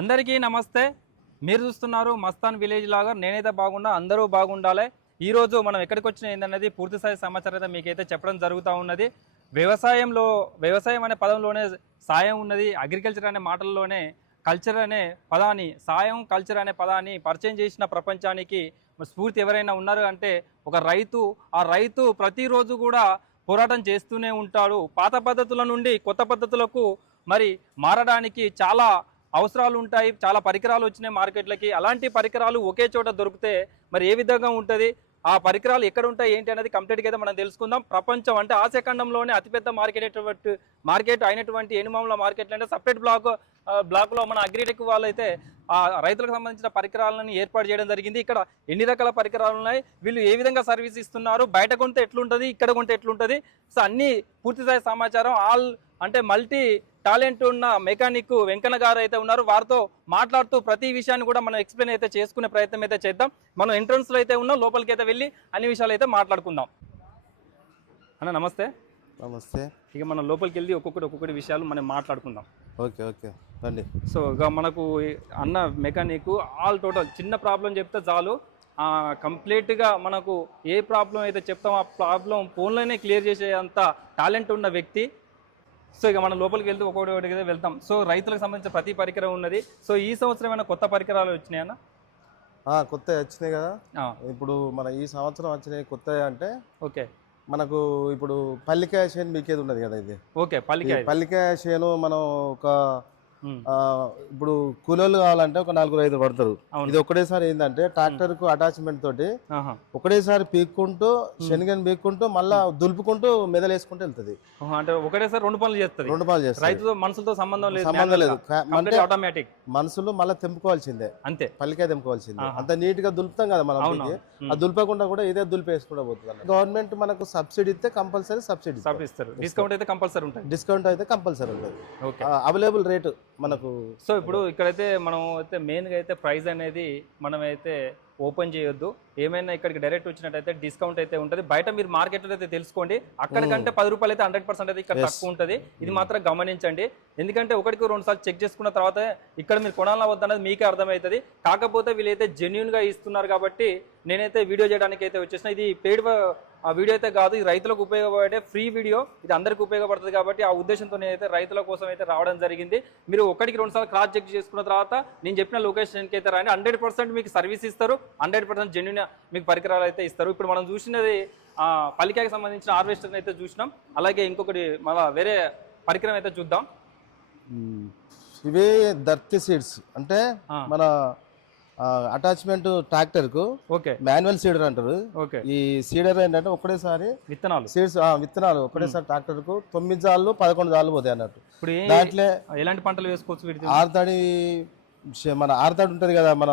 అందరికీ నమస్తే. మీరు చూస్తున్నారు మస్తాన్ విలేజ్ లాగా నేనైతే బాగున్నా అందరూ బాగుండాలి. ఈ రోజు మనం ఎక్కడికి వచ్చిన ఏందన్నది పూర్తి స్థాయి సమాచారం అయితే మీకైతే చెప్పడం జరుగుతూ ఉన్నది. వ్యవసాయంలో వ్యవసాయం అనే పదంలోనే సాయం ఉన్నది అగ్రికల్చర్ అనే మాటల్లోనే కల్చర్ అనే పదాన్ని సాయం కల్చర్ అనే పదాన్ని పరిచయం చేసిన ప్రపంచానికి స్ఫూర్తి ఎవరైనా ఉన్నారు అంటే ఒక రైతు ఆ రైతు ప్రతిరోజు కూడా పోరాటం చేస్తూనే ఉంటాడు. పాత పద్ధతుల నుండి కొత్త పద్ధతులకు మరి మారడానికి చాలా అవసరాలు ఉంటాయి చాలా పరికరాలు వచ్చినాయి మార్కెట్లకి. అలాంటి పరికరాలు ఒకే చోట దొరికితే మరి ఏ విధంగా ఉంటుంది? ఆ పరికరాలు ఎక్కడ ఉంటాయి ఏంటి అనేది కంప్లీట్గా అయితే మనం తెలుసుకుందాం. ప్రపంచం అంటే ఆసియా ఖండంలోనే అతిపెద్ద మార్కెట్ అయినటువంటి మార్కెట్ అయినటువంటి ఎనుమాముల మార్కెట్లు అంటే సపరేట్ బ్లాక్ బ్లాక్లో మన అగ్రిటెక్ వాళ్ళు అయితే ఆ రైతులకు సంబంధించిన పరికరాలను ఏర్పాటు చేయడం జరిగింది. ఇక్కడ ఎన్ని రకాల పరికరాలు ఉన్నాయి? వీళ్ళు ఏ విధంగా సర్వీస్ ఇస్తున్నారు? బయట కొంటే ఎట్లుంటుంది? ఇక్కడ కొంటే ఎట్లుంటుంది? సో అన్ని పూర్తిస్థాయి సమాచారం ఆల్ అంటే మల్టీ టాలెంట్ ఉన్న మెకానిక్ వెంకన్న గారు అయితే ఉన్నారు. వారితో మాట్లాడుతూ ప్రతి విషయాన్ని కూడా మనం ఎక్స్ప్లెయిన్ అయితే చేసుకునే ప్రయత్నం అయితే చేద్దాం. మనం ఎంట్రన్స్లో అయితే ఉన్నాం. లోపలికి అయితే వెళ్ళి అన్ని విషయాలు అయితే మాట్లాడుకుందాం. అన్న నమస్తే. నమస్తే. ఇక మనం లోపలికి వెళ్ళి ఒక్కొక్కటి ఒక్కొక్కటి విషయాలు మనం మాట్లాడుకుందాం. Okay okay. రండి. సో ఇక మనకు అన్న మెకానిక్ ఆల్ టోటల్ చిన్న ప్రాబ్లం చెప్తే చాలు. కంప్లీట్గా మనకు ఏ ప్రాబ్లం అయితే చెప్తామో ఆ ప్రాబ్లం ఫోన్లోనే క్లియర్ చేసే అంత టాలెంట్ ఉన్న వ్యక్తి సో ఇక మనం లోపలికి వెళ్తే ఒకటి వెళ్తాం. సో రైతులకు సంబంధించిన ప్రతి పరికరం ఉన్నది. సో ఈ సంవత్సరం ఏమైనా కొత్త పరికరాలు వచ్చినాయన్న ఆ, కొత్త వచ్చినాయి కదా. ఇప్పుడు మన ఈ సంవత్సరం వచ్చినాయి కొత్త అంటే ఓకే. మనకు ఇప్పుడు పల్లికాయ చేను మీకేది ఉన్నది కదా ఇది? ఓకే పల్లికాయ. పల్లికాయ చేను మనం ఒక ఇప్పుడు కూలోళ్ళు కావాలంటే ఒక నలుగురు ఐదు పడతారు. ఇది ఒకటేసారి ఏంటంటే ట్రాక్టర్కు అటాచ్మెంట్ తోటి. ఒకటేసారి పీక్కుంటూ శనగని పీక్కుంటూ మళ్ళా దులుపుకుంటూ మెదలేసుకుంటూ వెళ్తుంది. అంటే ఒకటేసారి రెండు పనులు చేస్తుంది. రెండు పాలు చేస్తుంది. రైతుతో మనుషులతో సంబంధం లేదు. సంబంధం లేదు. ఆటోమేటిక్ మనుషులు మళ్ళీ తెంపుకోవాల్సిందే. అంతే. పల్లికాయ తెంపుకోవాల్సిందే. అంత నీట్గా దులుపుతాం కదా మనం. ఆ దులపకుండా కూడా ఇదే దులిపేసుకుంటూ పోతుంది గవర్నమెంట్ మనకు సబ్సిడీ ఇస్తే కంపల్సరీ సబ్సిడీ సబ్ ఇస్తారు. డిస్కౌంట్ అయితే కంపల్సరీ ఉంటుంది. డిస్కౌంట్ అయితే కంపల్సరీ ఉంటుంది. అవైలబుల్ రేటు మనకు సో ఇప్పుడు ఇక్కడైతే మనం అయితే మెయిన్గా అయితే ప్రైస్ అనేది మనం అయితే ఓపెన్ చేయొద్దు. ఏమైనా ఇక్కడికి డైరెక్ట్ వచ్చినట్టయితే డిస్కౌంట్ అయితే ఉంటుంది. బయట మీరు మార్కెట్లో అయితే తెలుసుకోండి. అక్కడికంటే పది రూపాయలు అయితే హండ్రెడ్ పర్సెంట్ అయితే ఇక్కడ. తక్కువ ఉంటుంది. ఇది మాత్రం గమనించండి. ఎందుకంటే ఒకటికి రెండు సార్లు చెక్ చేసుకున్న తర్వాత ఇక్కడ మీరు కొనాలా వద్దన్నది మీకే అర్థమవుతుంది. కాకపోతే వీళ్ళైతే జెన్యున్గా ఇస్తున్నారు కాబట్టి నేనైతే వీడియో చేయడానికి అయితే వచ్చేసిన. ఇది పెయిడ్ ఆ వీడియో అయితే కాదు ఇది రైతులకు ఉపయోగపడే ఫ్రీ వీడియో. ఇది అందరికీ ఉపయోగపడుతుంది కాబట్టి ఆ ఉద్దేశంతో నేనైతే రైతుల కోసం అయితే రావడం జరిగింది. మీరు ఒకటికి రెండు సార్లు క్రాస్ చెక్ చేసుకున్న తర్వాత నేను చెప్పిన లొకేషన్కి అయితే రాండి. హండ్రెడ్ పర్సెంట్ మీకు సర్వీస్ ఇస్తారు. హండ్రెడ్ పర్సెంట్ జెన్యున్ మీకు పరికరాలు అయితే ఇస్తారు. ఇప్పుడు మనం చూసినది ఆ, పల్లికాయకి సంబంధించిన హార్వెస్టర్ అయితే చూసినాం. అలాగే ఇంకొకటి మళ్ళా వేరే పరికరం అయితే చూద్దాం. ఇవే దర్తి సీడ్స్ అంటే. మన అటాచ్మెంట్ ట్రాక్టర్కు ఓకే. మాన్యువల్ సీడర్ అంటారు. ఈ సీడర్ ఏంటంటే ఒకటేసారి విత్తనాలు. సీడ్స్ విత్తనాలు ఒకటేసారి ట్రాక్టర్కు తొమ్మిది జాళ్ళు పదకొండు జాళ్ళు పోతాయి అన్నట్టు. ఇప్పుడు దాంట్లో ఎలాంటి పంటలు వేసుకోవచ్చు ఆరుతడి మన ఆరుతడి ఉంటది కదా మన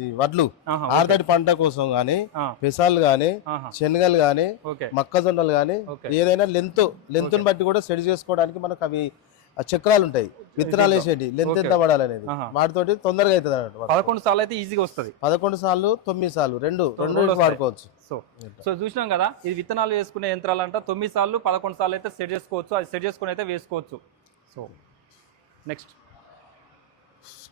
ఈ వడ్లు. ఆరుతడి పంట కోసం గానీ పెసాలు గానీ శనగలు గానీ మొక్కజొన్నలు గానీ ఏదైనా లెంత్ లెంత్ని బట్టి కూడా సెట్ చేసుకోవడానికి మనకు అవి ఆ చక్రాలు ఉంటాయి విత్తనాలు వేసేటి. లెంత్ ఎంత పడాలనేది? ఆహా. వాటితోటి తొందరగా అవుతుంది అన్నట్టు పదకొండు సార్లు అయితే ఈజీగా వస్తుంది. పదకొండు సార్లు తొమ్మిది సార్లు రెండు రెండు. వాడుకోవచ్చు. సో సో చూసినాం కదా ఇది విత్తనాలు వేసుకునే యంత్రాలు అంట తొమ్మిది సార్లు పదకొండు సార్లు అయితే సెట్ చేసుకోవచ్చు. అది సెట్ చేసుకుని అయితే వేసుకోవచ్చు. So next.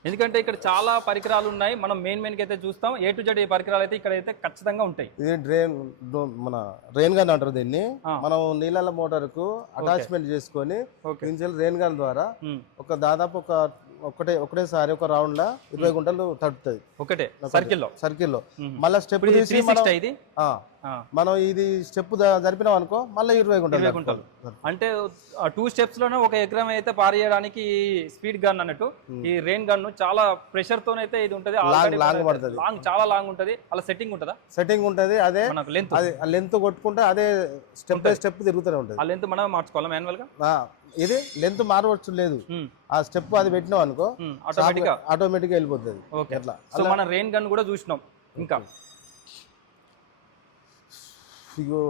ఎందుకంటే ఇక్కడ చాలా పరికరాలు ఉన్నాయి. మనం మెయిన్ మెయిన్కి అయితే చూస్తాం. ఏ టు జెడ్ ఈ పరికరాలు అయితే ఇక్కడ అయితే ఖచ్చితంగా ఉంటాయి. ఇది డ్రైన్ డ్రో- మన రెయిన్ గన్ అంటారు దీన్ని. మనం నీళ్ళ మోటార్కు అటాచ్మెంట్ చేసుకొని నుంచి రెయిన్ గన్ ద్వారా ఒక దాదాపు ఒక ఒకటే ఒకటేసారి ఒక రౌండ్ లా ఇరవై గుంటలు తట్టుతుంది. ఒకటే. సర్కిల్లో. సర్కిల్లో మ్మ్. మళ్ళీ స్టెప్ ఇది మనం ఇది స్టెప్ జరిపినాం అనుకో మళ్ళీ ఇరవై గుంటలు ఇరవై గుంటలు. అంటే టూ స్టెప్స్లోనే ఒక ఎకరం అయితే పారేయడానికి స్పీడ్ గన్ అన్నట్టు ఈ రెయిన్ గన్ చాలా ప్రెషర్ తోనైతే ఇది ఉంటది. లాంగ్ లాంగ్ పడుతుంది. లాంగ్ చాలా లాంగ్ ఉంటది. అలా సెట్టింగ్ ఉంటుందా? సెట్టింగ్ ఉంటది అదే మనకు లెంత్ అది లెంత్ కొట్టుకుంటే అదే స్టెప్ బై స్టెప్ తిరుగుతూనే ఉంటది. ఆ లెంత్ మనం మార్చుకోవాలి మాన్యువల్గా? ఇది లెంత్ మారవచ్చు లేదు. ఆ స్టెప్ అది పెట్టినాం అనుకో ఆటోమేటిక్ ఆటోమేటిక్గా వెళ్ళిపోతుంది. ఓకే. ఎట్లా? సో మన రెయిన్ గన్ కూడా చూసినాం. ఇంకా ఇగో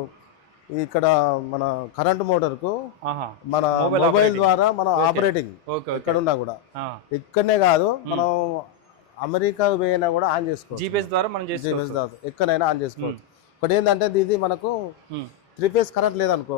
ఇక్కడ మన కరెంట్ మోటార్కు ఆహా. మన మొబైల్. ద్వారా మన ఆపరేటింగ్ ఎక్కడ ఉన్నా కూడా. ఇక్కడనే కాదు మనం అమెరికా పోయినా కూడా ఆన్ చేసుకోవచ్చు. జీపీఎస్ ద్వారా మనం చేసుకోవచ్చు. ద్వారా ఎక్కడైనా ఆన్ చేసుకోవచ్చు. ఒకటి ఏంటంటే ఇది మనకు త్రీ ఫేస్ కరెంట్ లేదనుకో.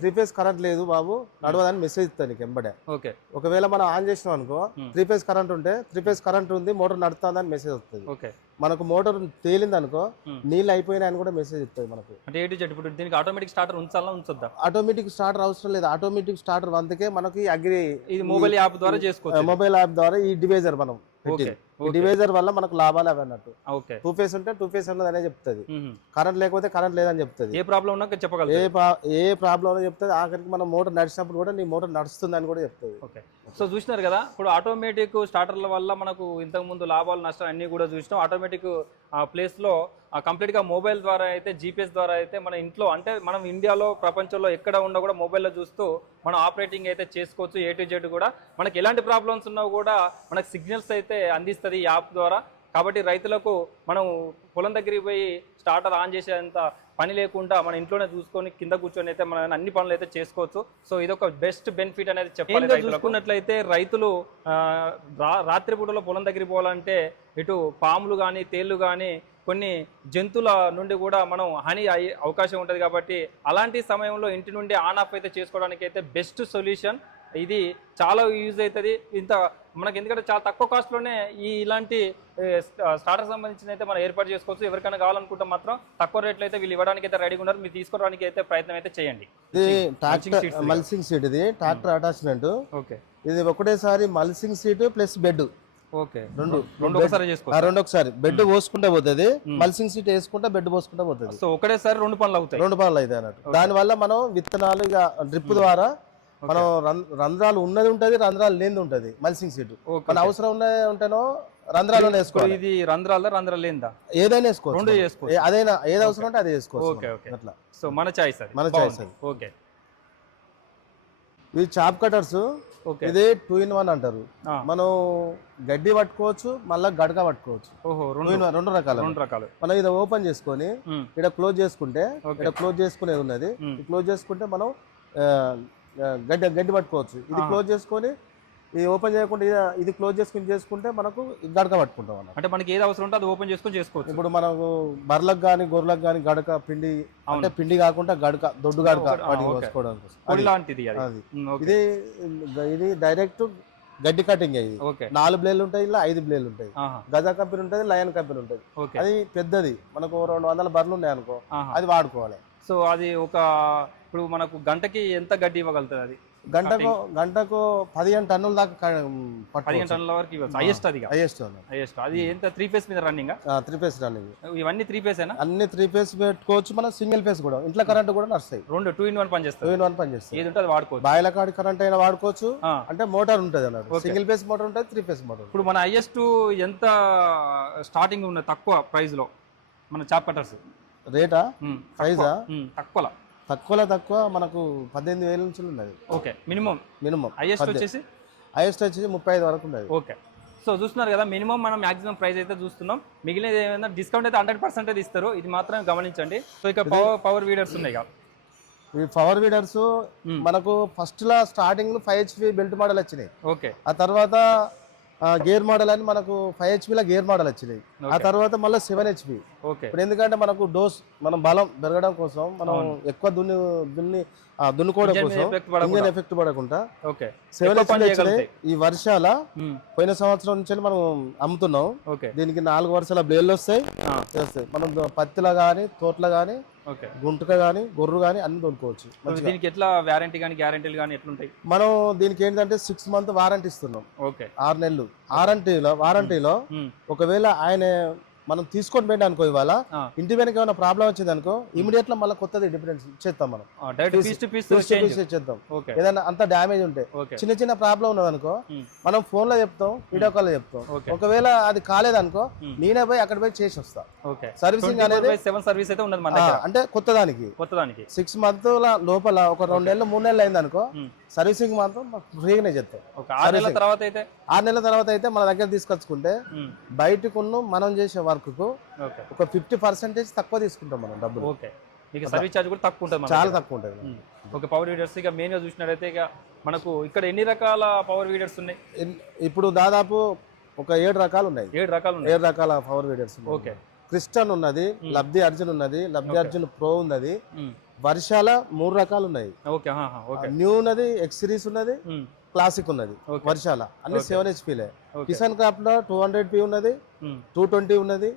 త్రీ ఫేస్ కరెంట్ లేదు బాబు నడవదని మెసేజ్ ఇస్తాను నీకు ఎంబడే. ఓకే. ఒకవేళ మనం ఆన్ చేసినాం అనుకో. త్రీ ఫేస్ కరెంట్ ఉంటే త్రీ ఫేస్ కరెంట్ ఉంది మోటార్ నడుతుందని మెసేజ్ వస్తుంది. ఓకే. మనకు మోటార్ తేలింది అనుకో. నీళ్ళు అయిపోయినాయని కూడా మెసేజ్ ఇస్తుంది మనకు అంటే ఇప్పుడు దీనికి ఆటోమేటిక్ స్టార్టర్ ఉంచాలా ఉంచొద్దా ఆటోమేటిక్ స్టార్టర్ అవసరం లేదు ఆటోమేటిక్ స్టార్టర్ అందుకే మనకి అగ్రి ఇది మొబైల్ యాప్ ద్వారా చేసుకోవచ్చు మొబైల్ యాప్ ద్వారా ఈ డివైజర్ మనం. ఈ డివైజర్ వల్ల మనకు లాభాలు అవి అన్నట్టు. టూ ఫేస్ ఉంటే టూ ఫేస్ ఉన్నది అనే చెప్తుంది. కరెంట్ లేకపోతే కరెంట్ లేదని చెప్తుంది. ఏ ప్రాబ్లం ఉన్నా ఏ చెప్పగలరు ప్రా- ఏ ప్రాబ్లం చెప్తుంది ఆఖరికి మన మోటార్ నడిచినప్పుడు కూడా నీ మోటార్ నడుస్తుంది అని కూడా చెప్తుంది. సో చూసినారు కదా ఇప్పుడు ఆటోమేటిక్ స్టార్టర్ల వల్ల మనకు ఇంతకు ముందు లాభాలు నష్టాలు అన్నీ కూడా చూసినాం. ఆటోమేటిక్ ఆ ప్లేస్లో కంప్లీట్గా మొబైల్ ద్వారా అయితే జీపీఎస్ ద్వారా అయితే మన ఇంట్లో అంటే మనం ఇండియాలో ప్రపంచంలో ఎక్కడ ఉన్నా కూడా మొబైల్లో చూస్తూ మనం ఆపరేటింగ్ అయితే చేసుకోవచ్చు ఏ టు జెడ్ కూడా. మనకి ఎలాంటి ప్రాబ్లమ్స్ ఉన్నా కూడా మనకు సిగ్నల్స్ అయితే అందిస్తుంది ఈ యాప్ ద్వారా. కాబట్టి రైతులకు మనం పొలం దగ్గరికి పోయి స్టార్టర్ ఆన్ చేసేంత పని లేకుండా మన ఇంట్లోనే చూసుకొని కింద కూర్చొని అయితే మనం అన్ని పనులు అయితే చేసుకోవచ్చు. సో ఇది ఒక బెస్ట్ బెనిఫిట్ అనేది చెప్పాలి చూసుకున్నట్లయితే రైతులు ఆ, రా- రాత్రి పూటలో పొలం దగ్గరికి పోవాలంటే ఇటు పాములు కానీ తేళ్ళు కానీ కొన్ని జంతువుల నుండి కూడా మనం హాని అయ్యే అవకాశం ఉంటుంది కాబట్టి అలాంటి సమయంలో ఇంటి నుండి ఆన్ ఆఫ్ అయితే చేసుకోవడానికి అయితే బెస్ట్ సొల్యూషన్ ఇది చాలా యూజ్ అవుతుంది. ఇంత మనకి ఎందుకంటే చాలా తక్కువ కాస్ట్లోనే ఈ ఇలాంటి స్టార్టర్ సంబంధించిన అయితే మనం ఏర్పాటు చేసుకోవచ్చు. ఎవరికైనా కావాలనుకుంటే మాత్రం తక్కువ రేట్లు అయితే వీళ్ళు ఇవ్వడానికి అయితే రెడీగా ఉన్నారు. మీరు తీసుకోవడానికి అయితే ప్రయత్నం అయితే చేయండి. ఇది. మల్సింగ్ సీట్ ఇది. ట్రాక్టర్ అటాచ్మెంట్ ఓకే ఇది ఒకటేసారి mulching seat plus bed okay. రెండు రెండు ఒకసారి చేసుకోవచ్చు? రెండు ఒకసారి బెడ్ పోసుకుంటే పోతుంది మల్సింగ్ సీట్ వేసుకుంటే బెడ్ పోసుకుంటే పోతుంది. సో ఒకటేసారి రెండు పనులు అవుతాయి. రెండు పనులు అయితే అన్నట్టు. దానివల్ల మనం విత్తనాలు ఇక డ్రిప్ ద్వారా మనం రంధ్రాలు ఉన్నది ఉంటది రంధ్రాలు లేనిది ఉంటది మల్సింగ్ సీట్. మన అవసరం ఉన్నది ఉంటేనో రంధ్రాలు వేసుకోవాలి. ఇది రంధ్రాల రంధ్రాలు లేదా ఏదైనా వేసుకోవచ్చు రెండు ఏ- అదైనా ఏది అవసరం ఉంటే అది ఓకే. ఓకే. అట్లా. సో మన చాయిస్ మన అది. ఓకే. ఇవి చాప్ కటర్స్. ఇది టూ ఇన్ వన్ అంటారు. మనం గడ్డి పట్టుకోవచ్చు మళ్ళీ గడక పట్టుకోవచ్చు. రెండు. ఇన్ వన్ రెండు రకాలు. రెండు రకాలు. మనం ఇది ఓపెన్ చేసుకొని ఇక్కడ క్లోజ్ చేసుకుంటే. ఇక్కడ క్లోజ్ చేసుకునేది ఉన్నది. క్లోజ్ చేసుకుంటే మనం గడ్డి గడ్డి పట్టుకోవచ్చు. ఇది. క్లోజ్ చేసుకొని ఇది ఓపెన్ చేయకుండా ఇది- క్లోజ్ చేసుకుని చేసుకుంటే మనకు గడక పట్టుకుంటాం అన్నమాట. అంటే మనకి ఏది అవసరం ఉంటే అది ఓపెన్ చేసుకొని చేసుకోవచ్చు. ఇప్పుడు మనకు బర్లకు కానీ గొర్రెలకు కానీ గడక పిండి అంటే పిండి కాకుండా గడక దొడ్డు గడక వాటికి లాంటిది అది. ఇది ఇది డైరెక్ట్ గడ్డి కటింగ్ ఇది ఓకే. నాలుగు బ్లేడ్లు ఉంటాయి ఇలా ఐదు బ్లేడ్లు ఉంటాయి. గజా కంపెనీ ఉంటుంది లయన్ కంపెనీ ఉంటుంది. అది పెద్దది. మనకు రెండు వందల బర్రెలు ఉన్నాయి అనుకో అది వాడుకోవాలి. సో అది ఒక ఇప్పుడు మనకు గంటకి ఎంత గడ్డి ఇవ్వగలుగుతుంది అది? గంటకు గంటకు పదిహేను టన్నుల దాకా పదిహేను టన్నుల వరకు ఇవ్వచ్చు. హైయెస్ట్ అది హైయెస్ట్ హైయెస్ట్ అది ఎంత? త్రీ ఫేస్ మీద రన్నింగ్ త్రీ ఫేస్ రన్నింగ్ ఇవన్నీ త్రీ ఫేసేనా అన్ని త్రీ ఫేస్ పెట్టుకోవచ్చు. మన సింగిల్ ఫేస్ కూడా. ఇంట్లో కరెంట్ కూడా నడుస్తాయి. రెండు టూ ఇన్ వన్ పని టూ చేస్తారు ఇన్ వన్ పని చేస్తాయి ఏది ఉంటే అది వాడుకోవచ్చు. బాయిల కాడి కరెంట్ అయినా వాడుకోవచ్చు. అంటే మోటార్ ఉంటుంది అన్నట్టు Okay. సింగిల్ ఫేస్ మోటార్ ఉంటుంది త్రీ ఫేస్ మోటార్ ఇప్పుడు మన హైయెస్ట్ ఎంత స్టార్టింగ్ ఉన్న తక్కువ ప్రైస్లో మన చాప్ కట్టర్స్ రేటా ప్రైజా తక్కువ. తక్కువలో తక్కువ మనకు పద్దెనిమిది వేల నుంచి ఉన్నది. Okay minimum. మినిమం. హైయెస్ట్ వచ్చేసి? హైయెస్ట్ వచ్చేసి ముప్పై ఐదు వరకు ఉన్నది. ఓకే. సో చూస్తున్నారు కదా మినిమం మనం మాక్సిమం ప్రైస్ అయితే చూస్తున్నాం. మిగిలినది ఏమైనా డిస్కౌంట్ అయితే హండ్రెడ్ పర్సెంట్ ఇస్తారు. ఇది మాత్రం గమనించండి. సో ఇక పవర్ పవర్ వీడర్స్ ఉన్నాయి కదా ఈ పవర్ వీడర్స్. మనకు ఫస్ట్ లా starting five HP belt model వచ్చినాయి. ఓకే. ఆ తర్వాత గేర్ మోడల్ అని మనకు ఫైవ్ హెచ్పిలో గేర్ మోడల్ వచ్చినాయి. ఆ. తర్వాత మళ్ళీ సెవెన్ హెచ్పి. ఇప్పుడు ఎందుకంటే మనకు డోస్ మనం బలం పెరగడం కోసం మనం ఎక్కువ దున్ని దున్ని దున్నుకోవడం కోసం. ఇంజన్ ఎఫెక్ట్ పడకుండా సెవెన్ హెచ్పి. ఈ వర్షాల. పోయిన సంవత్సరం నుంచి మనం అమ్ముతున్నాం. దీనికి నాలుగు వరుసల బ్లేడ్లు వస్తాయి. మనం పత్తిలో కానీ తోటలో కానీ గుంటక కానీ గొర్రు కానీ అన్ని దొరుకోవచ్చు. సో దీనికి ఎట్లా వారంటీ కానీ గ్యారంటీలు కానీ ఎట్లుంటాయి? మనం దీనికి ఏంటంటే సిక్స్ మంత్ వారంటీ ఇస్తున్నాం. ఓకే. ఆరు నెలలు. వారంటీలో వారంటీలో. ఒకవేళ ఆయన మనం తీసుకొని పోయింది అనుకో ఇవాళ. ఇంటి వెనక ఏమైనా ప్రాబ్లం వచ్చింది అనుకో ఇమీడియట్లో మళ్ళీ కొత్తది డిఫరెన్స్ ఇచ్చేస్తాం మనం. ఇచ్చేద్దాం ఏదైనా అంత డ్యామేజ్ ఉంటే చిన్న చిన్న ప్రాబ్లం ఉన్నది అనుకో మ్మ్. మనం ఫోన్లో చెప్తాం వీడియో కాల్లో చెప్తాం. ఒకవేళ అది కాలేదనుకో మ్మ్. నేనే పోయి అక్కడ పోయి చేసి వస్తా. సర్వీసింగ్ అనేది సెవెన్ సర్వీస్ అయితే అంటే కొత్త దానికి కొత్త దానికి సిక్స్ మంత్ లోపల ఒక రెండు నెలలు మూడు నెలలు అయింది అనుకో మ్మ్. సర్వీసింగ్ మాత్రం ఫ్రీగానే చెప్తాం ఒక ఆరు నెలల తర్వాత అయితే? ఆరు నెలల తర్వాత అయితే మన దగ్గర తీసుకొచ్చుకుంటే. బయటకున్న మనం చేసే వర్క్కు ఒక ఫిఫ్టీ పర్సెంటేజ్ తక్కువ తీసుకుంటాం మనం డబ్బులు. ఓకే. మీకు సర్వీస్ ఛార్జ్ కూడా తక్కువ ఉంటుంది చాలా. తక్కువ ఉంటుంది. ఓకే పవర్ వీడర్స్ ఇక మెయిన్గా చూసినట్టయితే ఇక మనకు ఇక్కడ ఎన్ని రకాల పవర్ వీడర్స్ ఉన్నాయి? ఇప్పుడు దాదాపు ఒక ఏడు రకాలు ఉన్నాయి. ఏడు రకాలు ఉన్నాయి. ఏడు రకాల పవర్ వీడర్స్ ఓకే. క్రిస్టన్ ఉన్నది లబ్ధి అర్జున్ ఉన్నది లబ్ధి అర్జున్ ప్రో ఉన్నది. వర్షాల మూడు రకాలు ఉన్నాయి న్యూ ఉన్నది ఎక్స్ సిరీస్ ఉన్నది క్లాసిక్ ఉన్నది. వర్షాల. అన్ని సెవెన్ హెచ్పీలే కిసాన్ క్రాఫ్ట్లో. టూ హండ్రెడ్ పి ఉన్నది టూ ట్వంటీ ఉన్నది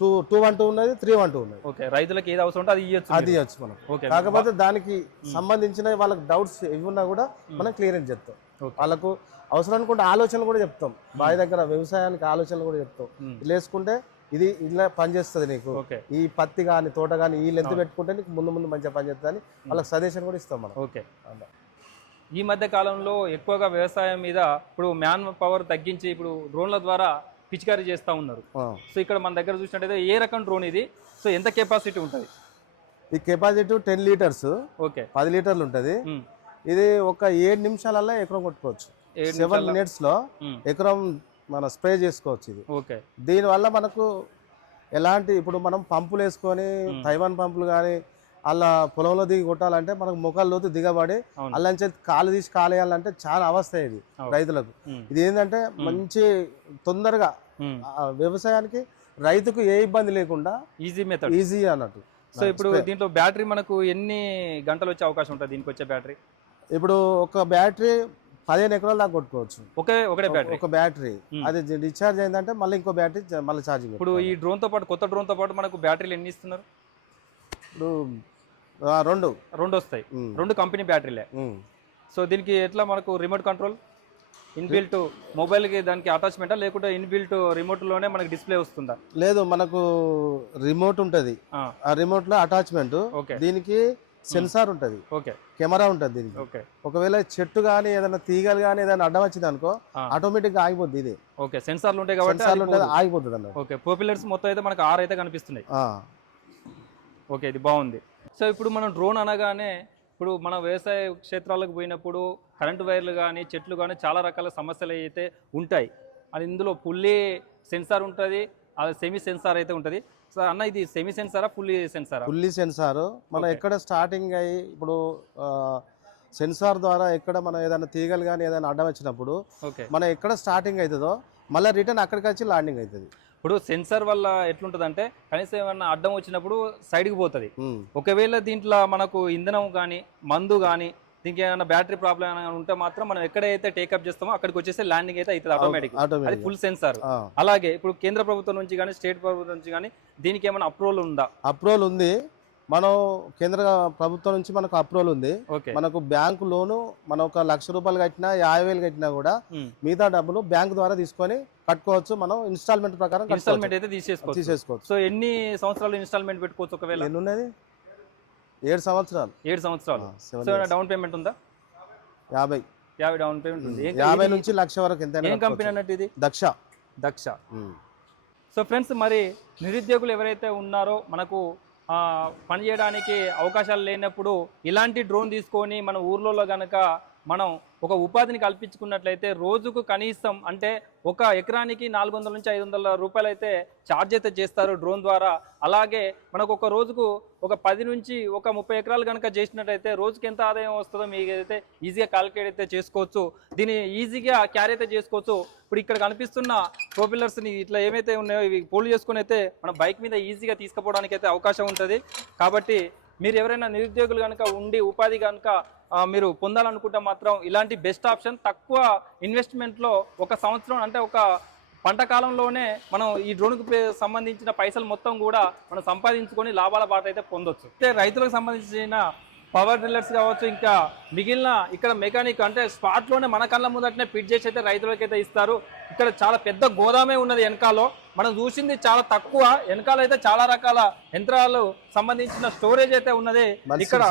టూ టూ వన్ టూ ఉన్నది త్రీ వన్ టూ ఉన్నది. ఓకే రైతులకు ఏది అవసరం ఉంటే అది ఇవ్వచ్చు అది ఇవ్వచ్చు మనం. కాకపోతే దానికి సంబంధించిన వాళ్ళకి డౌట్స్ ఇవి ఉన్నా కూడా మనం క్లియరెన్స్ చెప్తాం. వాళ్ళకు అవసరం అనుకుంటే ఆలోచనలు కూడా చెప్తాం. బావి దగ్గర వ్యవసాయానికి ఆలోచనలు కూడా చెప్తాం. వేసుకుంటే ఇది ఇలా పనిచేస్తుంది నీకు. ఓకే. ఈ పత్తి కానీ తోట కానీ ఈ లెంత్ పెట్టుకుంటే నీకు ముందు ముందు మంచిగా పనిచేస్తుంది అని వాళ్ళకి సజెషన్ కూడా ఇస్తాం మనం. ఓకే. ఈ మధ్య కాలంలో ఎక్కువగా వ్యవసాయం మీద ఇప్పుడు మ్యాన్ పవర్ తగ్గించి ఇప్పుడు డ్రోన్ల ద్వారా పిచికారీ చేస్తూ ఉన్నారు. సో ఇక్కడ మన దగ్గర చూసినట్టయితే ఏ రకం డ్రోన్ ఇది? సో ఎంత కెపాసిటీ ఉంటుంది? ఈ కెపాసిటీ టెన్ లీటర్స్ ఓకే. పది లీటర్లు ఉంటుంది. ఇది ఒక ఏడు నిమిషాలలో ఎకరం కొట్టుకోవచ్చు. సెవెన్ నిమిషాల- మినిట్స్లో ఉమ్, ఎకరం మన స్ప్రే చేసుకోవచ్చు ఇది. ఓకే. దీనివల్ల మనకు ఎలాంటి ఇప్పుడు మనం పంపులు వేసుకొని తైవాన్ పంపులు కానీ అలా పొలంలో దిగి కొట్టాలంటే మనకు ముఖాలు లోతు దిగబడి అవును. అలా నుంచి కాలు తీసి కాలేయాలంటే చాలా అవస్థ ఇది. రైతులకు. ఇది ఏంటంటే మంచి తొందరగా వ్యవసాయానికి రైతుకు ఏ ఇబ్బంది లేకుండా ఈజీ మెథడ్ ఈజీ అన్నట్టు. సో ఇప్పుడు దీంట్లో బ్యాటరీ మనకు ఎన్ని గంటలు వచ్చే అవకాశం ఉంటుంది దీనికి వచ్చే బ్యాటరీ? ఇప్పుడు ఒక బ్యాటరీ పదిహేను ఎకరాల దాకా కొట్టుకోవచ్చు. ఒకే ఒకటే బ్యాటరీ. ఒక బ్యాటరీ. అది డిశ్చార్జ్ అయిందంటే మళ్ళీ ఇంకో బ్యాటరీ మళ్ళీ ఛార్జింగ్ ఇప్పుడు ఈ డ్రోన్తో పాటు కొత్త డ్రోన్తో పాటు మనకు బ్యాటరీలు ఎన్ని ఇస్తున్నారు? ఇప్పుడు రెండు. రెండు వస్తాయి. రెండు కంపెనీ బ్యాటరీలే. సో దీనికి ఎట్లా మనకు రిమోట్ కంట్రోల్? ఇన్బిల్ట్ మొబైల్కి దానికి అటాచ్మెంటా? లేకుంటే ఇన్బిల్ట్ రిమోట్లోనే మనకి డిస్ప్లే వస్తుందా? లేదు మనకు రిమోట్ ఉంటది. ఆ, ఆ రిమోట్లో అటాచ్మెంట్. ఓకే. దీనికి సెన్సార్ ఉంటది. ఓకే. కెమెరా ఉంటది దీనికి. ఓకే. ఒకవేళ చెట్టు కానీ ఏదైనా తీగలు కానీ ఏదైనా అడ్డం వచ్చింది అనుకో. ఆటోమేటిక్గా ఆగిపోద్ది ఇది. ఓకే. సెన్సార్లు ఉంటాయి కాబట్టి సెన్సార్లు ఉంటది. ఆగిపోతుంది అన్నట్టు ఓకే. పోపిలర్స్ మొత్తం అయితే మనకు ఆరు అయితే కనిపిస్తున్నాయి. ఓకే. ఇది బాగుంది. సో ఇప్పుడు మనం డ్రోన్ అనగానే ఇప్పుడు మన వ్యవసాయ క్షేత్రాలకు పోయినప్పుడు కరెంటు వైర్లు కానీ చెట్లు కానీ చాలా రకాల సమస్యలు అయితే ఉంటాయి. అది ఇందులో ఫుల్లీ సెన్సార్ ఉంటుంది అది సెమీ సెన్సార్ అయితే ఉంటుంది. సో అన్న ఇది సెమీ సెన్సారా ఫుల్లీ సెన్సారా ఫుల్లీ సెన్సార్ మనం. ఎక్కడ స్టార్టింగ్ అయ్యి ఇప్పుడు సెన్సార్ ద్వారా ఎక్కడ మనం ఏదైనా తీగలు కానీ ఏదైనా అడ్డం వచ్చినప్పుడు మనం ఎక్కడ స్టార్టింగ్ అవుతుందో మళ్ళీ రిటర్న్ అక్కడికి వచ్చి ల్యాండింగ్ అవుతుంది. ఇప్పుడు సెన్సార్ వల్ల ఎట్లుంటుంది అంటే కనీసం ఏమన్నా అడ్డం వచ్చినప్పుడు సైడ్కి పోతుంది. ఒకవేళ దీంట్లో మనకు ఇంధనం కానీ మందు కానీ దీనికి ఏమైనా బ్యాటరీ ప్రాబ్లం ఏమైనా ఉంటే మాత్రం మనం ఎక్కడైతే టేకప్ చేస్తామో అక్కడికి వచ్చేసి ల్యాండింగ్ అయితే అవుతుంది ఆటోమేటిక్ అది ఫుల్ సెన్సార్ అలాగే ఇప్పుడు కేంద్ర ప్రభుత్వం నుంచి కానీ స్టేట్ ప్రభుత్వం నుంచి కానీ దీనికి ఏమైనా అప్రూవల్ ఉందా? అప్రూవల్ ఉంది. మనం కేంద్ర ప్రభుత్వం నుంచి మనకు అప్రూవల్ ఉంది. మనకు బ్యాంకు లోను మనం ఒక లక్ష రూపాయలు కట్టినా యాభై వేలు కట్టినా కూడా. మిగతా డబ్బులు బ్యాంక్ ద్వారా తీసుకొని కట్టుకోవచ్చు. మనం ఇన్స్టాల్మెంట్ ప్రకారం. ఇన్స్టాల్మెంట్ అయితే తీసేసుకోవచ్చు. తీసేసుకోవచ్చు. సో ఎన్ని సంవత్సరాలు ఇన్స్టాల్మెంట్ పెట్టుకోవచ్చు ఒకవేళ? ఎన్ని ఉన్నది? ఏడు సంవత్సరాలు. ఏడు సంవత్సరాలు. సో. డౌన్ పేమెంట్ ఉందా? యాభై. యాభై డౌన్ పేమెంట్ ఉంది. యాభై నుంచి లక్ష వరకు ఎంత ఏం కంపెనీ అన్నట్టు ఇది? దక్ష. దక్ష. సో ఫ్రెండ్స్ మరి నిరుద్యోగులు ఎవరైతే ఉన్నారో మనకు ఆ, పని చేయడానికి అవకాశాలు లేనప్పుడు ఇలాంటి డ్రోన్ తీసుకొని మన ఊర్లలో గనక మనం ఒక ఉపాధిని కల్పించుకున్నట్లయితే రోజుకు కనీసం అంటే ఒక ఎకరానికి నాలుగు వందల నుంచి ఐదు వందల రూపాయలు అయితే ఛార్జ్ అయితే చేస్తారు డ్రోన్ ద్వారా. అలాగే మనకు ఒక రోజుకు ఒక పది నుంచి ఒక ముప్పై ఎకరాలు కనుక చేసినట్టయితే రోజుకి ఎంత ఆదాయం వస్తుందో మీకు అయితే ఈజీగా క్యాలిక్యులేట్ అయితే చేసుకోవచ్చు. దీన్ని ఈజీగా క్యారీ అయితే చేసుకోవచ్చు. ఇప్పుడు ఇక్కడ కనిపిస్తున్న ని ఇట్లా ఏమైతే ఉన్నాయో ఇవి పోలు చేసుకుని అయితే మన బైక్ మీద ఈజీగా తీసుకుపోవడానికి అయితే అవకాశం ఉంటుంది. కాబట్టి మీరు ఎవరైనా నిరుద్యోగులు కనుక ఉండి ఉపాధి కనుక మీరు పొందాలనుకుంటే మాత్రం ఇలాంటి బెస్ట్ ఆప్షన్ తక్కువ ఇన్వెస్ట్మెంట్లో ఒక సంవత్సరం అంటే ఒక పంట కాలంలోనే మనం ఈ డ్రోన్కి సంబంధించిన పైసలు మొత్తం కూడా మనం సంపాదించుకొని లాభాల బాట అయితే పొందొచ్చు. అయితే రైతులకు సంబంధించిన పవర్ డ్రిల్లర్స్ కావచ్చు ఇంకా మిగిలిన ఇక్కడ మెకానిక్ అంటే స్పాట్లోనే మన కళ్ళ ముందటనే ఫిట్ చేసి అయితే రైతులకైతే ఇస్తారు. ఇక్కడ చాలా పెద్ద గోదామే ఉన్నది వెనకాలో. మనం చూసింది చాలా తక్కువ. వెనకాల అయితే చాలా రకాల యంత్రాలు సంబంధించిన స్టోరేజ్ అయితే ఉన్నది. ఇక్కడ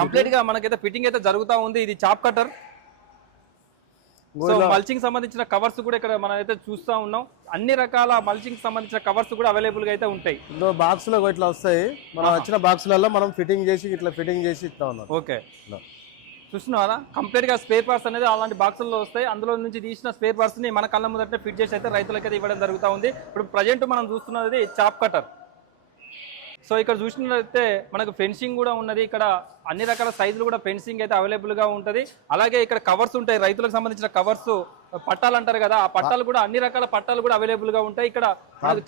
కంప్లీట్గా మనకైతే ఫిట్టింగ్ అయితే జరుగుతా ఉంది. ఇది చాప్ కటర్ మల్చింగ్ సంబంధించిన కవర్స్ కూడా ఇక్కడ మనం అయితే చూస్తా ఉన్నాం. అన్ని రకాల మల్చింగ్ సంబంధించిన కవర్స్ కూడా అవైలబుల్గా అయితే ఉంటాయి. ఇందులో బాక్స్లో ఇట్లా వస్తాయి. మనం. వచ్చిన బాక్సులలో మనం ఫిట్టింగ్ చేసి ఇట్లా ఫిట్టింగ్ చేసి ఇస్తా ఉన్నాం. ఓకే. చూస్తున్నారా కంప్లీట్గా స్పేర్ పార్ట్స్ అనేది అలాంటి బాక్సుల్లో వస్తాయి. అందులో నుంచి తీసిన స్పేర్ పార్ట్స్ని మన కళ్ళ ముందట ఫిట్ చేసి అయితే రైతులకైతే ఇవ్వడం జరుగుతూ ఉంది. ఇప్పుడు ప్రజెంట్ మనం చూస్తున్నది చాప్ కటర్ సో ఇక్కడ చూసినట్లయితే మనకు ఫెన్సింగ్ కూడా ఉన్నది. ఇక్కడ అన్ని రకాల సైజులు కూడా ఫెన్సింగ్ అయితే అవైలబుల్గా ఉంటది. అలాగే ఇక్కడ కవర్స్ ఉంటాయి. రైతులకు సంబంధించిన కవర్స్ పట్టాలు అంటారు కదా ఆ పట్టాలు కూడా అన్ని రకాల పట్టాలు కూడా అవైలబుల్గా ఉంటాయి. ఇక్కడ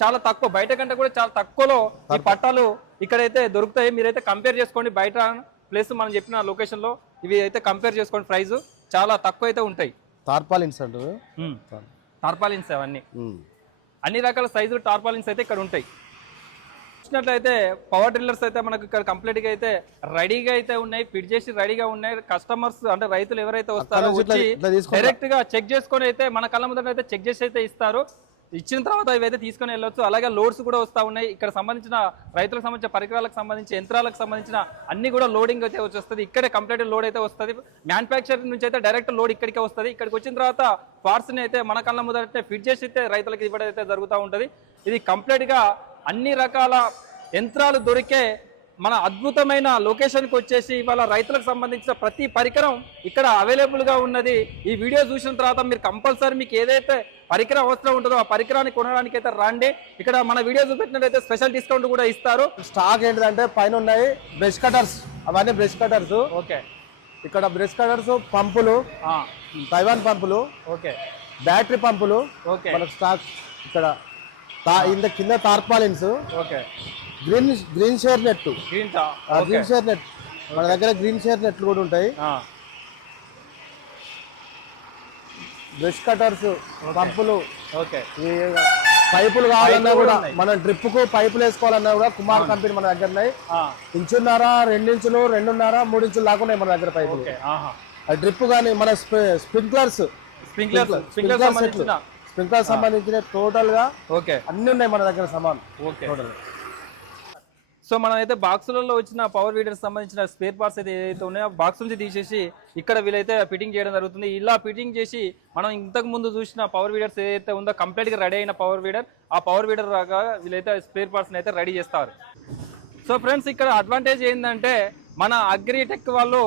చాలా తక్కువ బయట కంటే కూడా చాలా తక్కువలో ఈ పట్టాలు ఇక్కడైతే దొరుకుతాయి. మీరైతే కంపేర్ చేసుకోండి. బయట ప్లేస్ మనం చెప్పిన లొకేషన్లో ఇవి అయితే కంపేర్ చేసుకోండి ప్రైస్ చాలా తక్కువ అయితే ఉంటాయి టార్పాలిన్స్ అంటారు టార్పాలిన్స్ అవన్నీ. అన్ని రకాల సైజులు టార్పాలిన్స్ అయితే ఇక్కడ ఉంటాయి. చూసినట్లయితే పవర్ డ్రిల్లర్స్ అయితే మనకు ఇక్కడ కంప్లీట్గా అయితే రెడీగా అయితే ఉన్నాయి ఫిట్ చేసి రెడీగా ఉన్నాయి. కస్టమర్స్ అంటే రైతులు ఎవరైతే వస్తారో వచ్చి ఇట్లా తీసుకుంటా. డైరెక్ట్గా చెక్ చేసుకొని అయితే మన కళ్ళ ముందర అయితే చెక్ చేసి అయితే ఇస్తారు. ఇచ్చిన తర్వాత ఇవైతే తీసుకొని వెళ్ళొచ్చు. అలాగే లోడ్స్ కూడా వస్తూ ఉన్నాయి. ఇక్కడ సంబంధించిన రైతులకు సంబంధించిన పరికరాలకు సంబంధించి యంత్రాలకు సంబంధించిన అన్ని కూడా లోడింగ్ అయితే వస్తుంది. ఇక్కడే కంప్లీట్ లోడ్ అయితే వస్తుంది. మ్యానుఫ్యాక్చరింగ్ నుంచి అయితే డైరెక్ట్ లోడ్ ఇక్కడికే వస్తుంది. ఇక్కడికి వచ్చిన తర్వాత parts అయితే మన కళ్ళ ముందర ఫిట్ చేసి అయితే రైతులకు ఇవ్వడం అయితే జరుగుతూ ఉంటుంది. ఇది కంప్లీట్గా అన్ని రకాల యంత్రాలు దొరికే మన అద్భుతమైన లొకేషన్కి వచ్చేసి ఇవాళ రైతులకు సంబంధించిన ప్రతి పరికరం ఇక్కడ available గా ఉన్నది. ఈ వీడియో చూసిన తర్వాత మీరు కంపల్సరీ మీకు ఏదైతే పరికరం అవసరం ఉంటుందో ఆ పరికరాన్ని కొనడానికి అయితే రండి. ఇక్కడ మన వీడియో చూపెట్టినట్టయితే స్పెషల్ డిస్కౌంట్ కూడా ఇస్తారు. స్టాక్ ఏంటిదంటే పైన ఉన్నాయి బ్రష్ కటర్స్. అవన్నీ బ్రష్ కటర్స్. ఓకే. ఇక్కడ బ్రష్ కటర్స్ పంపులు తైవాన్ పంపులు ఓకే. బ్యాటరీ పంపులు. ఓకే. మనకు స్టాక్ ఇక్కడ ఇంత కింద tarpaulins okay. Green green shade net. Green shade net. మన దగ్గర గ్రీన్ షేర్ నెట్లు కూడా ఉంటాయి. బ్రష్ కటర్స్ పంపులు పైపులు కావాలన్నా కూడా. మనం డ్రిప్కు పైపులు వేసుకోవాలన్నా కూడా కుమార్ కంపెనీ మన దగ్గర ఉన్నాయి. ఇంచున్నర రెండించులు రెండున్నర మూడు ఇంచులు దాకా ఉన్నాయి మన దగ్గర పైపులు. డ్రిప్ కానీ మన స్ప్రింక్లర్స్. స్ప్రింక్లర్ స్ప్రింక్లర్ సంబంధించిన? టోటల్గా ఓకే. అన్ని ఉన్నాయి మన దగ్గర సమాన్. ఓకే. టోటల్ సో మనం అయితే బాక్సులలో వచ్చిన పవర్ వీడర్స్ సంబంధించిన స్పేర్ పార్ట్స్ అయితే ఏదైతే ఉన్నాయో బాక్స్ నుంచి తీసేసి ఇక్కడ వీలైతే ఫిట్టింగ్ చేయడం జరుగుతుంది. ఇలా ఫిట్టింగ్ చేసి మనం ఇంతకు ముందు చూసిన పవర్ వీడర్స్ ఏదైతే ఉందో కంప్లీట్గా రెడీ అయిన పవర్ వీడర్ ఆ పవర్ వీడర్ రాగా వీలైతే స్పేర్ పార్ట్స్ని అయితే రెడీ చేస్తారు. సో ఫ్రెండ్స్ ఇక్కడ అడ్వాంటేజ్ ఏంటంటే మన అగ్రిటెక్ వాళ్ళు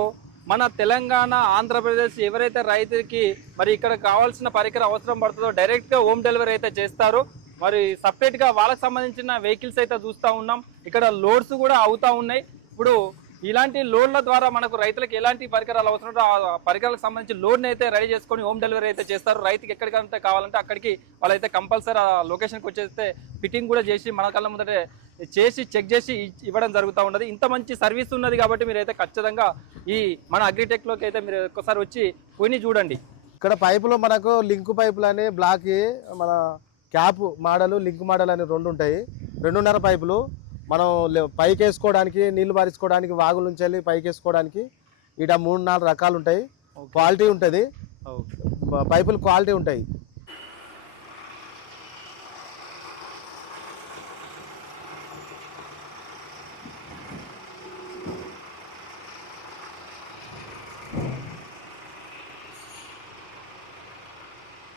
మన తెలంగాణ ఆంధ్రప్రదేశ్ ఎవరైతే రైతుకి మరి ఇక్కడ కావాల్సిన పరికరం అవసరం పడుతుందో డైరెక్ట్గా హోమ్ డెలివరీ అయితే చేస్తారు. మరి సపరేట్గా వాళ్ళకి సంబంధించిన వెహికల్స్ అయితే చూస్తూ ఉన్నాం. ఇక్కడ లోడ్స్ కూడా అవుతూ ఉన్నాయి. ఇప్పుడు ఇలాంటి లోడ్ల ద్వారా మనకు రైతులకు ఎలాంటి పరికరాలు అవసరం ఆ పరికరాలకు సంబంధించి లోడ్ని అయితే రెడీ చేసుకొని హోమ్ డెలివరీ అయితే చేస్తారు. రైతుకి ఎక్కడికంటే కావాలంటే అక్కడికి వాళ్ళైతే కంపల్సరీ ఆ లొకేషన్కి వచ్చేస్తే ఫిట్టింగ్ కూడా చేసి మన కళ్ళ ముందరే చేసి చెక్ చేసి ఇవ్వడం జరుగుతూ ఉన్నది. ఇంత మంచి సర్వీస్ ఉన్నది కాబట్టి మీరైతే ఖచ్చితంగా ఈ మన అగ్రిటెక్లోకి అయితే మీరు ఒక్కసారి వచ్చి పోయి చూడండి. ఇక్కడ పైపులో మనకు లింక్ పైపులు అని బ్లాక్ మన క్యాప్ మోడల్ లింక్ మోడల్ అని రెండు ఉంటాయి. రెండున్నర పైపులు. మనం పైకి వేసుకోవడానికి నీళ్ళు పారించుకోవడానికి వాగుల నుంచి వెళ్ళి పైకి వేసుకోవడానికి ఇట మూడు నాలుగు రకాలు ఉంటాయి. క్వాలిటీ ఉంటుంది. పైపులు క్వాలిటీ ఉంటాయి.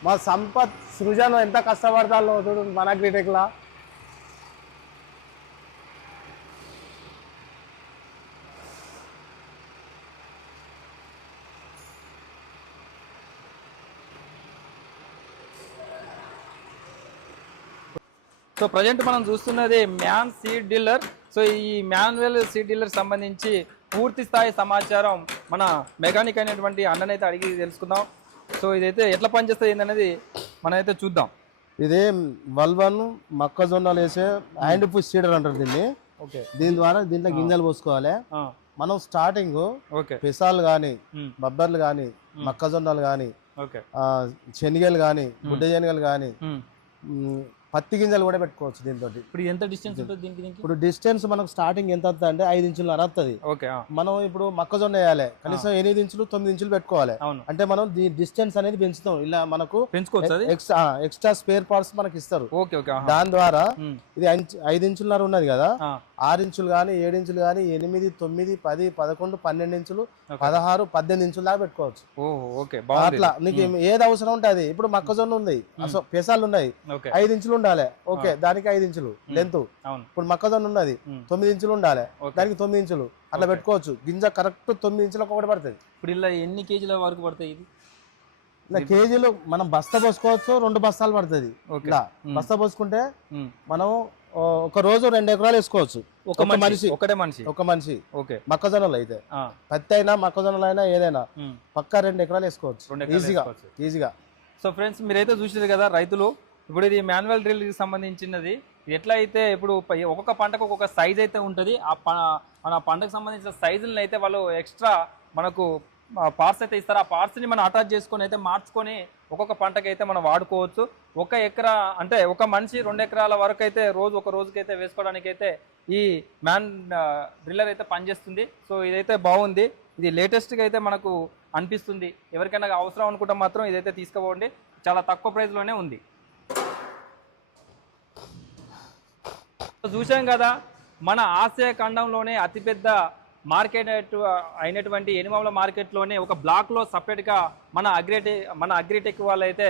మా సంపత్ సృజన ఎంత కష్టపడతాలో చూడు మన క్రిటిక్లా సో ప్రజెంట్ మనం చూస్తున్నది మ్యాన్ సీడ్ డీలర్. సో ఈ మాన్యువల్ సీడ్ డీలర్ సంబంధించి పూర్తి స్థాయి సమాచారం మన మెకానిక్ అయినటువంటి అన్ననైతే అడిగి తెలుసుకుందాం. సో ఇదైతే ఎట్లా పనిచేస్తుంది ఏందనేది మనమైతే చూద్దాం. ఇది వల్వన్ మొక్కజొన్నలు వేసే హ్యాండ్ పుష్ సీడర్ అంటారు దీన్ని. ఓకే. దీని ద్వారా దీంట్లో గింజలు పోసుకోవాలి. మనం స్టార్టింగ్ పిసాలు కానీ బబ్బర్లు కానీ మొక్కజొన్నలు కానీ శనగలు కానీ గుడ్డ శనగలు కానీ. పత్తి గింజలు కూడా పెట్టుకోవచ్చు దీంతో ఇప్పుడు ఎంత డిస్టెన్స్ ఉంటుంది దీనికి దీనికి? ఇప్పుడు డిస్టెన్స్ మనకు స్టార్టింగ్ ఎంత వస్తుంది అంటే ఐదు ఇంచులు వస్తుంది. ఓకే మనం ఇప్పుడు మొక్కజొన్న వేయాలి. కనీసం ఎనిమిది ఇంచులు తొమ్మిది ఇంచులు పెట్టుకోవాలి. అంటే మనం దీ డిస్టెన్స్ అనేది పెంచుతాం. ఇలా మనకు పెంచుకోవచ్చు ఎక్స్ట్రా ఎక్స్ట్రా స్పేర్ పార్ట్స్ మనకి ఇస్తారు. ఓకే. దాని ద్వారా ఇది ఐదు ఇంచులన్నర ఉన్నది కదా? ఆరు ఇంచులు కానీ ఏడు ఇంచులు కానీ ఎనిమిది తొమ్మిది పది పదకొండు పన్నెండు ఇంచులు. పదహారు పద్దెనిమిది ఇంచుల దాకా పెట్టుకోవచ్చు. ఓకే అట్లా. నీకు ఏది అవసరం ఉంటే అది. ఇప్పుడు మొక్కజొన్న ఉంది. అసలు పెసాలు ఉన్నాయి. ఐదు ఇంచులు ఉండాలి. ఓకే దానికి ఐదు ఇంచులు లెంత్. ఇప్పుడు మొక్కజొన్న ఉన్నది. తొమ్మిది ఇంచులు ఉండాలి. దానికి తొమ్మిది ఇంచులు అట్లా పెట్టుకోవచ్చు. గింజ కరెక్ట్ తొమ్మిది ఇంచులకు ఒకటి పడుతుంది. ఇప్పుడు ఇలా ఎన్ని కేజీల వరకు పడతాయి ఇది? ఇలా కేజీలు మనం బస్తా పోసుకోవచ్చు రెండు బస్తాలు పడుతుంది. ఇలా. బస్తా పోసుకుంటే మనం ఒక రోజు రెండు ఎకరాలు వేసుకోవచ్చు. ఒక మనిషి ఒకటే మనిషి. ఒక మనిషి. ఓకే. మొక్కజొన్నలు అయితే. పత్తి అయినా మొక్కజొన్నలు అయినా ఏదైనా. పక్కా రెండు ఎకరాలు వేసుకోవచ్చు. ఈజీగా. ఈజీగా సో ఫ్రెండ్స్ మీరైతే చూసారు కదా రైతులు ఇప్పుడు ఇది మాన్యువల్ డ్రిల్కి సంబంధించినది. ఇది ఎట్లా అయితే ఇప్పుడు ఒక్కొక్క పంటకు ఒక్కొక్క సైజ్ అయితే ఉంటుంది. ఆ ప మన పంటకు సంబంధించిన సైజులను అయితే వాళ్ళు ఎక్స్ట్రా మనకు పార్ట్స్ అయితే ఇస్తారు. ఆ పార్ట్స్ని మనం అటాచ్ చేసుకొని అయితే మార్చుకొని ఒక్కొక్క పంటకి అయితే మనం వాడుకోవచ్చు. ఒక ఎకరా అంటే ఒక మనిషి రెండు ఎకరాల వరకు అయితే రోజు ఒక రోజుకైతే వేసుకోవడానికి అయితే ఈ మ్యాన్ డ్రిల్లర్ అయితే పనిచేస్తుంది. సో ఇదైతే బాగుంది. ఇది లేటెస్ట్గా అయితే మనకు అనిపిస్తుంది. ఎవరికైనా అవసరం అనుకుంటే మాత్రం ఇదైతే తీసుకోవండి చాలా తక్కువ ప్రైస్లోనే ఉంది. చూసాం కదా మన ఆసియా ఖండంలోనే అతిపెద్ద మార్కెట్ అయినటువంటి ఎనిమల మార్కెట్లోనే ఒక బ్లాక్లో సపరేట్గా మన అగ్రిటెక్ మన అగ్రిటెక్ వాళ్ళు అయితే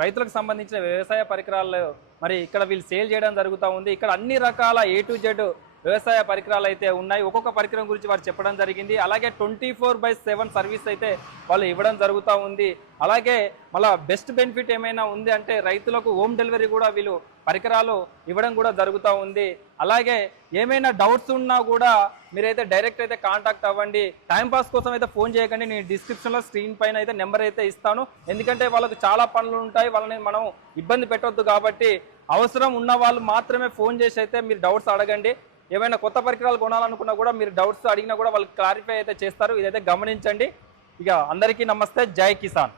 రైతులకు సంబంధించిన వ్యవసాయ పరికరాలు మరి ఇక్కడ వీళ్ళు సేల్ చేయడం జరుగుతూ ఉంది. ఇక్కడ అన్ని రకాల ఏ టు జెడ్ వ్యవసాయ పరికరాలు అయితే ఉన్నాయి. ఒక్కొక్క పరికరం గురించి వారు చెప్పడం జరిగింది. అలాగే twenty four by seven service అయితే వాళ్ళు ఇవ్వడం జరుగుతూ ఉంది. అలాగే మళ్ళా బెస్ట్ బెనిఫిట్ ఏమైనా ఉంది అంటే రైతులకు హోమ్ డెలివరీ కూడా వీళ్ళు పరికరాలు ఇవ్వడం కూడా జరుగుతూ ఉంది. అలాగే ఏమైనా డౌట్స్ ఉన్నా కూడా మీరైతే డైరెక్ట్ అయితే కాంటాక్ట్ అవ్వండి. టైంపాస్ కోసం అయితే ఫోన్ చేయకండి. నేను డిస్క్రిప్షన్లో స్క్రీన్ పైన అయితే నెంబర్ అయితే ఇస్తాను. ఎందుకంటే వాళ్ళకు చాలా పనులు ఉంటాయి. వాళ్ళని మనం ఇబ్బంది పెట్టొద్దు కాబట్టి అవసరం ఉన్న వాళ్ళు మాత్రమే ఫోన్ చేసి అయితే మీరు డౌట్స్ అడగండి. ఏమైనా కొత్త పరికరాలు కొనాలనుకున్నా కూడా మీరు డౌట్స్ అడిగినా కూడా వాళ్ళు క్లారిఫై అయితే చేస్తారు. ఇదైతే గమనించండి. ఇక అందరికీ నమస్తే. జై కిసాన్.